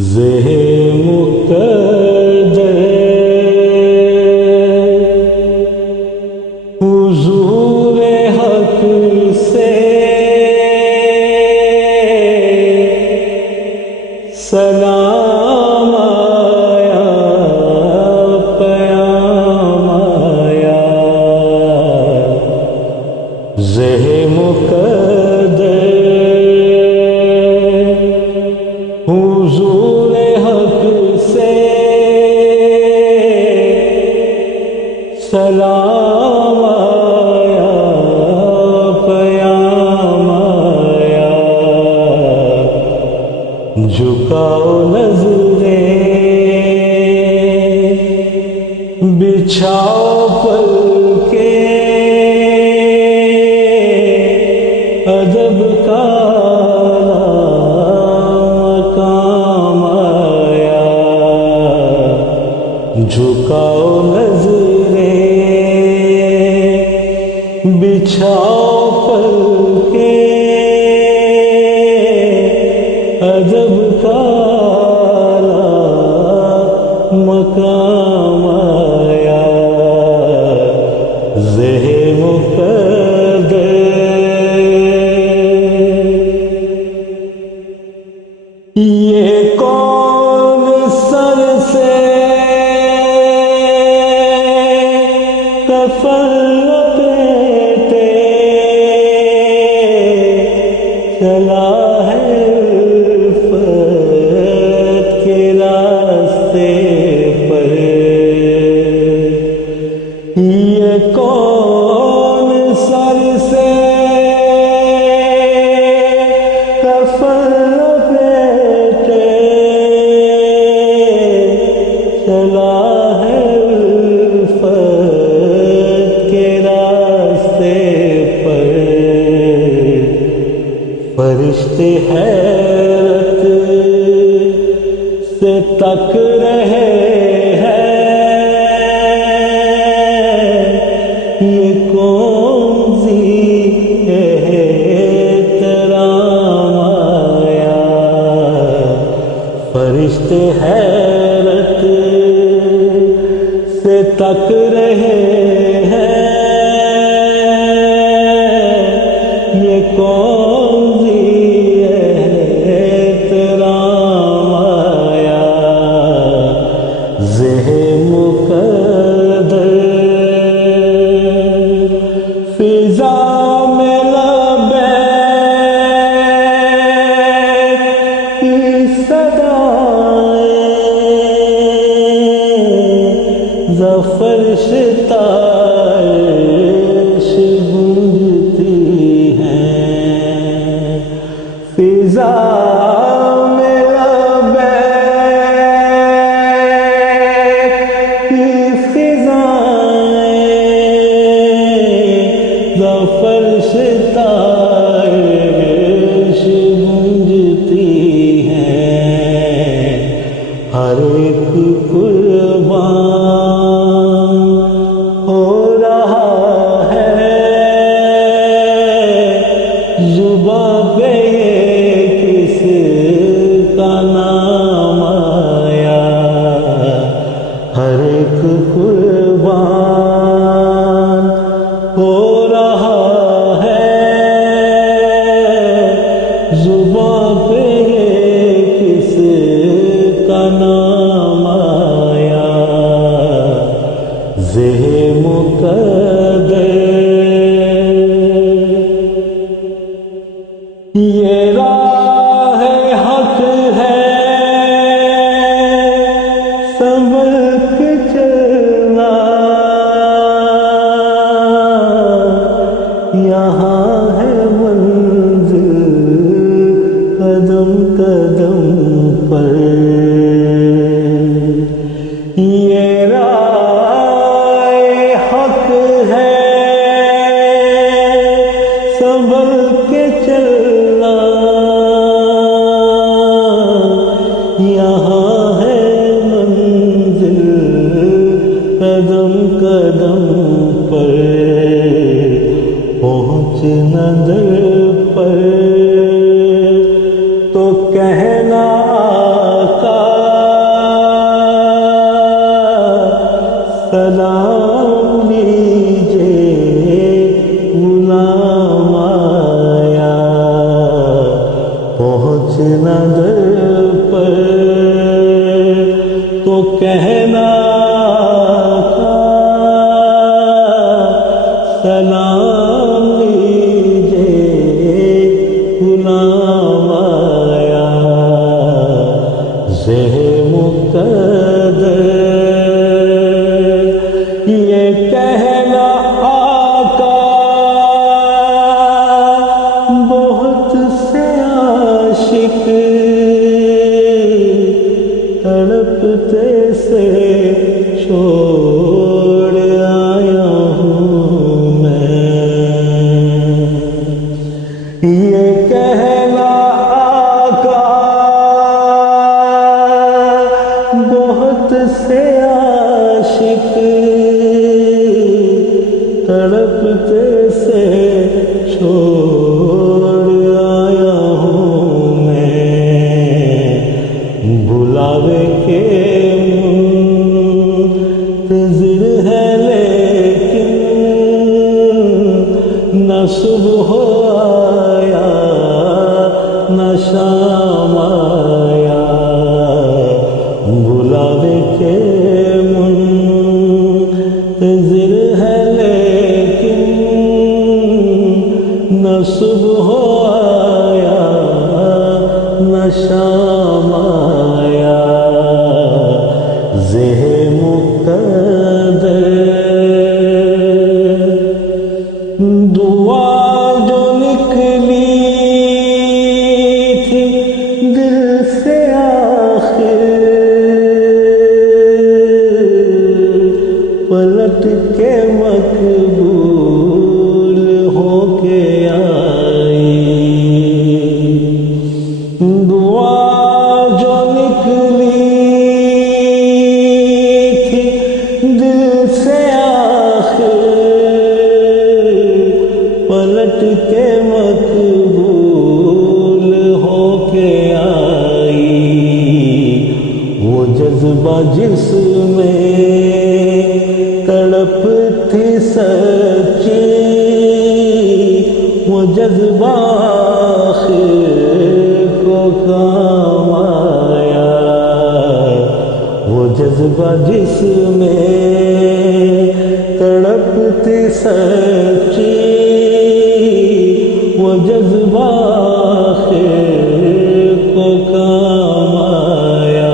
زہے مقدر حضور حق سے سلام آیا، پیام آیا، زہے مقدر حضور حق سے سلام آیا، پیام آیا، جھکاؤ نظریں، بچھاؤ پلکیں، ادب کا مقام آیا، جھکاؤ نظریں، بچھاؤ پلکیں، ادب کا مقام آیا، زہے مقدر۔ یہ کون سر سے کفن لپیٹے چلا ہے الفت کے راستے پر؟ یہ کون سر سے کفن لپیٹے چلا ہے الفت کے راستے پر؟ فرشتے حیرت سے تک رہے ہیں، یہ کون سی احترام آیا؟ فرشتے حیرت سے تک رہے ہیں، یہ کون سی احترام آیا، زہے مقدر۔ فضا میں لبیک کی صدائیں، ظفر ستائش گونجتی ہیں، فضا میں لبیک کی فضائیں، ظفر ستائش گونجتی ہیں، ہر ایک قربان ہو رہا ہے، زباں پہ کس کا نام آیا؟ ہر ایک قربان ہو رہا ہے، زباں پہ کس کا نام آیا، زہے مقدر۔ یہ راہ حق ہے، سنبھل کے چلنا، یہاں ہے منزل قدم قدم پر۔ یہ راہ حق ہے، سنبھل کے چلنا، پہنچنا در پر تو کہنا آقا سلام لیجے غلام آیا زہ مقدر یہ کہنا آقا بہت سے عاشق تڑپتے سے چھوڑ آیا ہوں میں یہ کہنا آقا بہت سے عاشق تڑپتے سے چھوڑ آیا ہوں میں بلاوے کے منتظر ہے لیکن نہ صبح آیا نہ شام آیا بلاوے کے منتظر ہے لیکن نہ صبح آیا نہ شام آیا زہ مقدر دعا جو نکلی تھی دل سے آخر پلٹ کے مقبول ہو کے آئی دعا جو نکلی تھی دل سے آخر پلٹ کے مقبول ہو کے آئی وہ جذبہ جس میں تڑپ تھی سچی وہ جذبہ آخر کو کام آیا وہ جذبہ جس میں تڑپ تھی سچی وہ جذبہ آخر کو کام آیا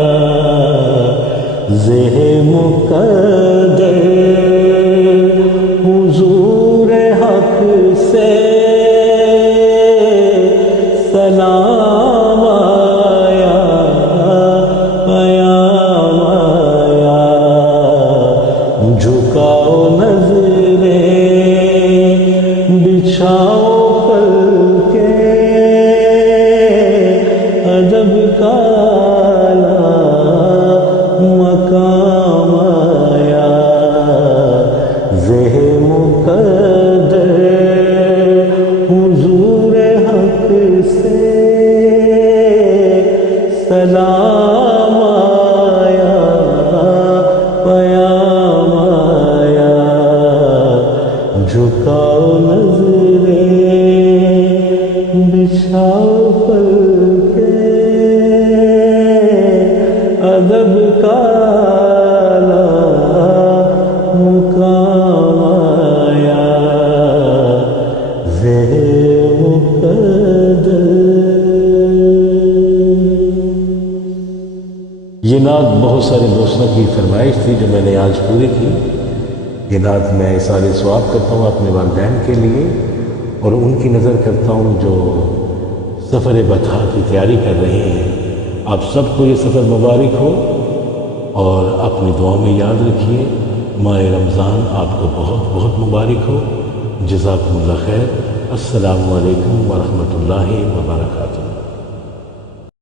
زہ مقدر حضور حق سے سلام آیا پیام آیا جھکاؤ نظریں بچھاؤ پل کے ادب کا مقام آیا زہ مقدر حضور حق سے سلام آیا پیام آیا جھکاؤ نظریں بچھاؤ پل کے ادب کا مقام آیا زہ مقدر یہ نعت بہت سارے دوستوں کی فرمائش تھی جو میں نے آج پوری کی یہ نعت میں سارے ثواب کرتا ہوں اپنے والدین کے لیے اور ان کی نظر کرتا ہوں جو سفر بطحا کی تیاری کر رہے ہیں آپ سب کو یہ سفر مبارک ہو اور اپنی دعاؤں میں یاد رکھیے ماہ رمضان آپ کو بہت بہت مبارک ہو جزاکم اللہ خیر السلام علیکم ورحمۃ اللہ وبرکاتہ